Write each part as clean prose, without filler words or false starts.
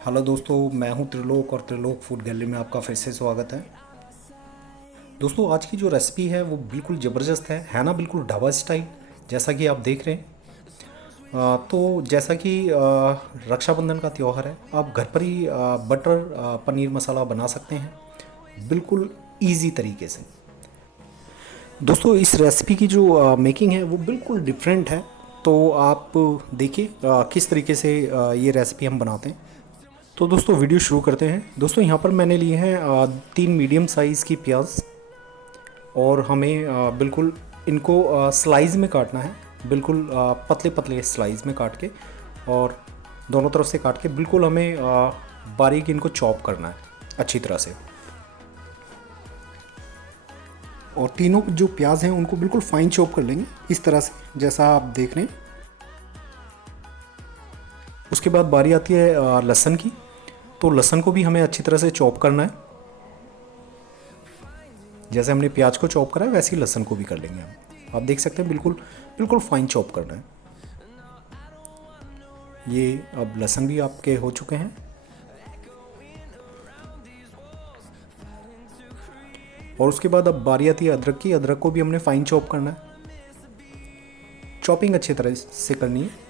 Hello दोस्तों, मैं हूं त्रिलोक और त्रिलोक फूड गैलरी में आपका फिर से स्वागत है। दोस्तों, आज की जो रेसिपी है वो बिल्कुल ज़बरदस्त है ना, बिल्कुल ढाबा स्टाइल जैसा कि आप देख रहे हैं। तो जैसा कि रक्षाबंधन का त्यौहार है, आप घर पर ही बटर पनीर मसाला बना सकते हैं बिल्कुल ईजी तरीके से। दोस्तों, इस रेसिपी की जो मेकिंग है वो बिल्कुल डिफरेंट है। तो आप देखिए किस तरीके से ये रेसिपी हम बनाते हैं। तो दोस्तों, वीडियो शुरू करते हैं। दोस्तों, यहाँ पर मैंने लिए हैं 3 मीडियम साइज़ की प्याज, और हमें बिल्कुल इनको स्लाइस में काटना है, बिल्कुल पतले पतले स्लाइस में काट के, और दोनों तरफ से काट के बिल्कुल हमें बारीक इनको चॉप करना है अच्छी तरह से। और तीनों जो प्याज हैं उनको बिल्कुल फाइन चॉप कर लेंगे इस तरह से जैसा आप देख रहे हैं। उसके बाद बारी आती है लहसुन की। तो लहसुन को भी हमें अच्छी तरह से चॉप करना है। जैसे हमने प्याज को चॉप करा है वैसे ही लहसुन को भी कर लेंगे हम। आप देख सकते हैं बिल्कुल बिल्कुल फाइन चॉप करना है। ये अब लहसुन भी आपके हो चुके हैं। और उसके बाद अब बारी आती है अदरक की। अदरक को भी हमने फाइन चॉप करना है। चॉपिंग अच्छी तरह से करनी है।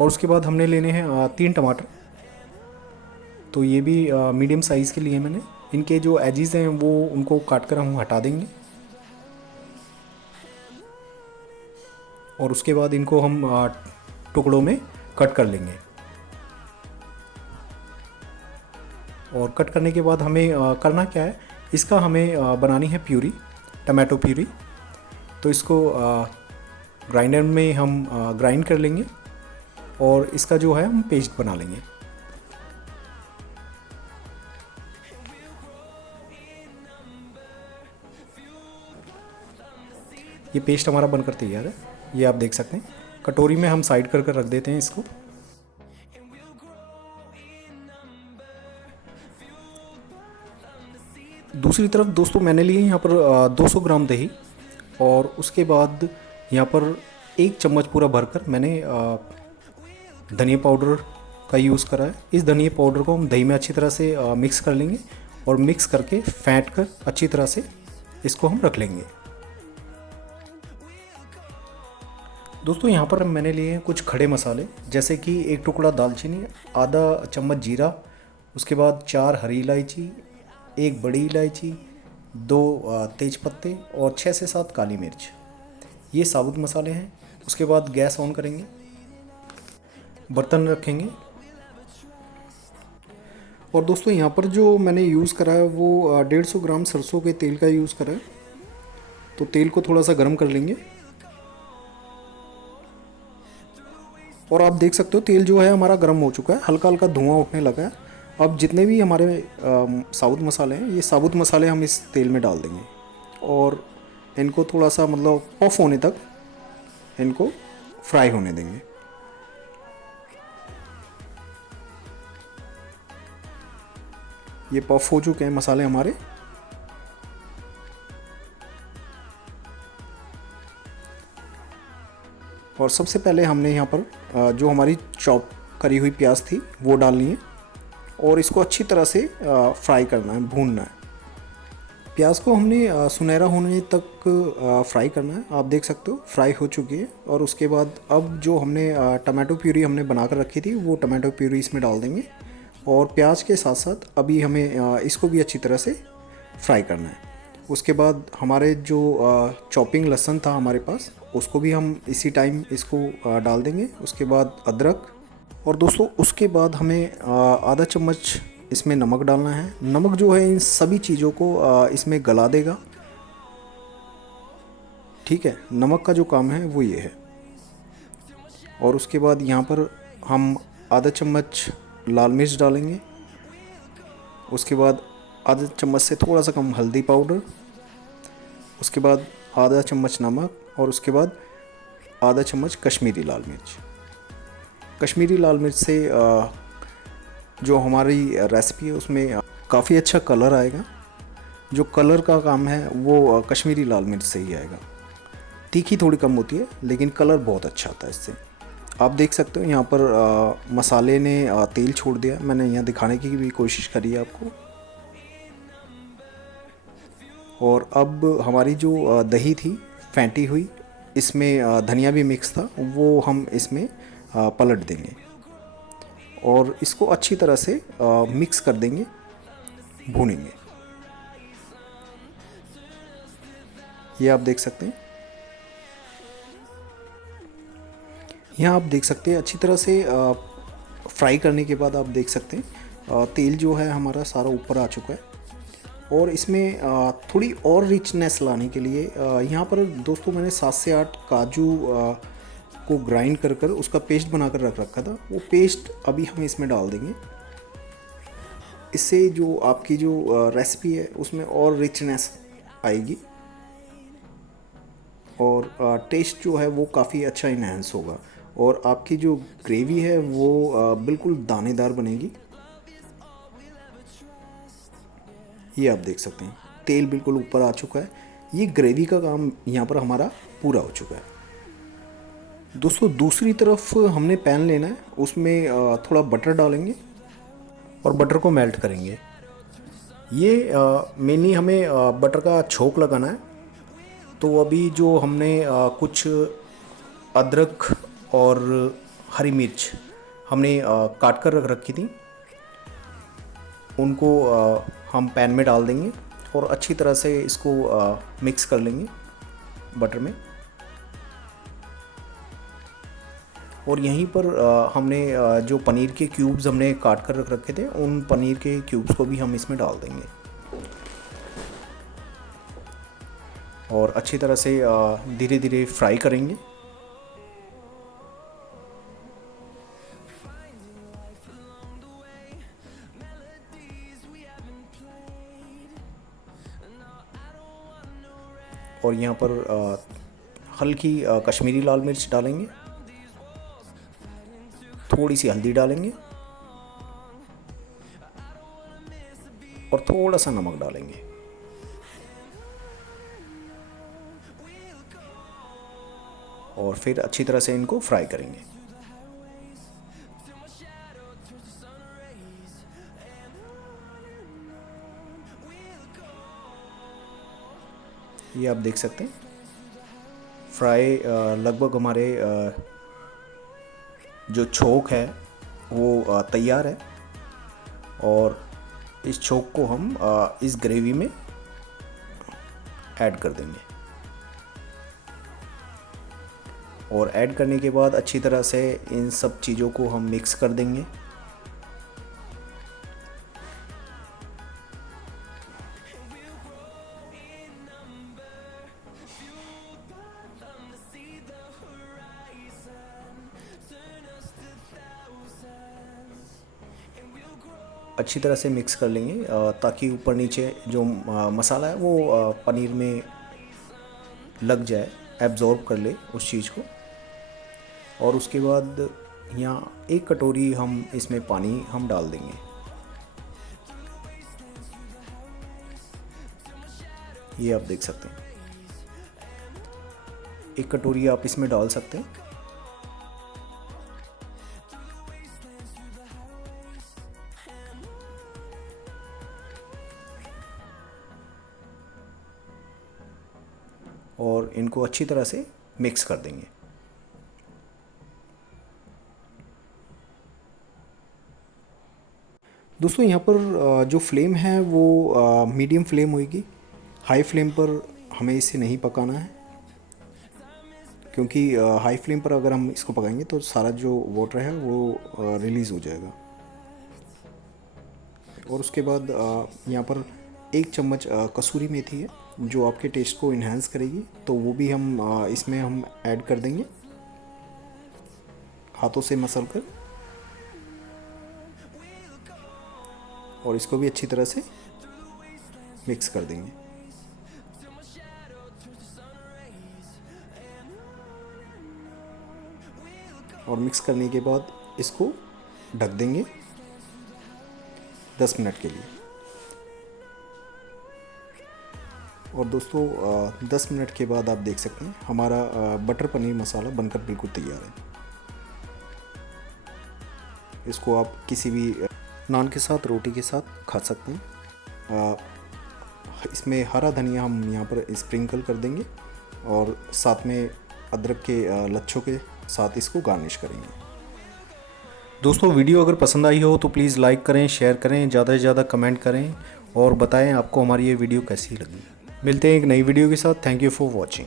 और उसके बाद हमने लेने हैं 3 टमाटर। तो ये भी मीडियम साइज़ के लिए मैंने। इनके जो एजिज़ हैं वो उनको काट कर हम हटा देंगे। और उसके बाद इनको हम टुकड़ों में कट कर लेंगे। और कट करने के बाद हमें करना क्या है, इसका हमें बनानी है प्यूरी, टमाटो प्यूरी। तो इसको ग्राइंडर में हम ग्राइंड कर लेंगे और इसका जो है हम पेस्ट बना लेंगे। ये पेस्ट हमारा बनकर तैयार है, ये आप देख सकते हैं। कटोरी में हम साइड कर कर रख देते हैं इसको। दूसरी तरफ दोस्तों मैंने लिए यहाँ पर 200 ग्राम दही। और उसके बाद यहाँ पर 1 चम्मच पूरा भरकर मैंने धनिया पाउडर का यूज़ करा है। इस धनिया पाउडर को हम दही में अच्छी तरह से मिक्स कर लेंगे और मिक्स करके फेंट कर अच्छी तरह से इसको हम रख लेंगे। दोस्तों, यहाँ पर मैंने लिए हैं कुछ खड़े मसाले, जैसे कि 1 टुकड़ा दालचीनी, आधा चम्मच जीरा, उसके बाद 4 हरी इलायची, 1 बड़ी इलायची, 2 तेज पत्ते और 6 से 7 काली मिर्च। ये साबुत मसाले हैं। उसके बाद गैस ऑन करेंगे, बर्तन रखेंगे। और दोस्तों, यहाँ पर जो मैंने यूज़ करा है वो 150 ग्राम सरसों के तेल का यूज़ करा है। तो तेल को थोड़ा सा गर्म कर लेंगे। और आप देख सकते हो तेल जो है हमारा गर्म हो चुका है, हल्का हल्का धुआं उठने लगा है। अब जितने भी हमारे साबुत मसाले हैं, ये साबुत मसाले हम इस तेल में डाल देंगे और इनको थोड़ा सा मतलब पफ होने तक इनको फ्राई होने देंगे। ये पफ हो चुके हैं मसाले हमारे। और सबसे पहले हमने यहाँ पर जो हमारी चॉप करी हुई प्याज थी वो डालनी है और इसको अच्छी तरह से फ्राई करना है, भूनना है। प्याज को हमने सुनहरा होने तक फ्राई करना है। आप देख सकते हो फ्राई हो चुकी है। और उसके बाद अब जो हमने टमाटो प्यूरी हमने बनाकर रखी थी वो टमाटो प्यूरी इसमें डाल देंगे। और प्याज के साथ साथ अभी हमें इसको भी अच्छी तरह से फ्राई करना है। उसके बाद हमारे जो चॉपिंग लहसुन था हमारे पास, उसको भी हम इसी टाइम इसको डाल देंगे। उसके बाद अदरक। और दोस्तों, उसके बाद हमें आधा चम्मच इसमें नमक डालना है। नमक जो है इन सभी चीज़ों को इसमें गला देगा। ठीक है, नमक का जो काम है वो ये है। और उसके बाद यहाँ पर हम आधा चम्मच लाल मिर्च डालेंगे। उसके बाद आधा चम्मच से थोड़ा सा कम हल्दी पाउडर। उसके बाद आधा चम्मच नमक। और उसके बाद आधा चम्मच कश्मीरी लाल मिर्च। कश्मीरी लाल मिर्च से जो हमारी रेसिपी है उसमें काफ़ी अच्छा कलर आएगा। जो कलर का काम है वो कश्मीरी लाल मिर्च से ही आएगा। तीखी थोड़ी कम होती है लेकिन कलर बहुत अच्छा आता है इससे। आप देख सकते हो यहाँ पर मसाले ने तेल छोड़ दिया। मैंने यहाँ दिखाने की भी कोशिश करी है आपको। और अब हमारी जो दही थी फेंटी हुई, इसमें धनिया भी मिक्स था, वो हम इसमें पलट देंगे और इसको अच्छी तरह से मिक्स कर देंगे, भूनेंगे। ये आप देख सकते हैं। यहाँ आप देख सकते हैं अच्छी तरह से फ्राई करने के बाद आप देख सकते हैं तेल जो है हमारा सारा ऊपर आ चुका है। और इसमें थोड़ी और रिचनेस लाने के लिए यहाँ पर दोस्तों मैंने 7 से 8 काजू को ग्राइंड कर कर उसका पेस्ट बनाकर रख रखा था। वो पेस्ट अभी हम इसमें डाल देंगे। इससे जो आपकी जो रेसिपी है उसमें और रिचनेस आएगी और टेस्ट जो है वो काफ़ी अच्छा इन्हेंस होगा और आपकी जो ग्रेवी है वो बिल्कुल दानेदार बनेगी। ये आप देख सकते हैं तेल बिल्कुल ऊपर आ चुका है। ये ग्रेवी का काम यहाँ पर हमारा पूरा हो चुका है। दोस्तों दूसरी तरफ हमने पैन लेना है, उसमें थोड़ा बटर डालेंगे और बटर को मेल्ट करेंगे। ये मेनली हमें बटर का छोंक लगाना है। तो अभी जो हमने कुछ अदरक और हरी मिर्च हमने काट कर रख रखी थी, उनको हम पैन में डाल देंगे और अच्छी तरह से इसको मिक्स कर लेंगे बटर में। और यहीं पर हमने जो पनीर के क्यूब्स हमने काट कर रख रखे थे, उन पनीर के क्यूब्स को भी हम इसमें डाल देंगे और अच्छी तरह से धीरे धीरे फ्राई करेंगे। और यहाँ पर हल्की कश्मीरी लाल मिर्च डालेंगे, थोड़ी सी हल्दी डालेंगे और थोड़ा सा नमक डालेंगे। और फिर अच्छी तरह से इनको फ्राई करेंगे। ये आप देख सकते हैं फ्राई लगभग हमारे जो छोंक है वो तैयार है। और इस छोंक को हम इस ग्रेवी में ऐड कर देंगे और ऐड करने के बाद अच्छी तरह से इन सब चीज़ों को हम मिक्स कर देंगे। अच्छी तरह से मिक्स कर लेंगे ताकि ऊपर नीचे जो मसाला है वो पनीर में लग जाए, एब्ज़ॉर्ब कर ले उस चीज़ को। और उसके बाद यहाँ 1 कटोरी हम इसमें पानी हम डाल देंगे। ये आप देख सकते हैं 1 कटोरी आप इसमें डाल सकते हैं। और इनको अच्छी तरह से मिक्स कर देंगे। दोस्तों यहाँ पर जो फ्लेम है वो मीडियम फ्लेम होगी। हाई फ्लेम पर हमें इसे नहीं पकाना है, क्योंकि हाई फ्लेम पर अगर हम इसको पकाएंगे तो सारा जो वाटर है वो रिलीज़ हो जाएगा। और उसके बाद यहाँ पर 1 चम्मच कसूरी मेथी है जो आपके टेस्ट को इन्हांस करेगी, तो वो भी हम इसमें हम ऐड कर देंगे हाथों से मसल कर। और इसको भी अच्छी तरह से मिक्स कर देंगे। और मिक्स करने के बाद इसको ढक देंगे 10 मिनट के लिए। और दोस्तों 10 मिनट के बाद आप देख सकते हैं हमारा बटर पनीर मसाला बनकर बिल्कुल तैयार है। इसको आप किसी भी नान के साथ, रोटी के साथ खा सकते हैं। इसमें हरा धनिया हम यहाँ पर स्प्रिंकल कर देंगे और साथ में अदरक के लच्छों के साथ इसको गार्निश करेंगे। दोस्तों वीडियो अगर पसंद आई हो तो प्लीज़ लाइक करें, शेयर करें, ज़्यादा से ज़्यादा कमेंट करें और बताएं आपको हमारी ये वीडियो कैसी लगी। मिलते हैं एक नई वीडियो के साथ। Thank you for watching.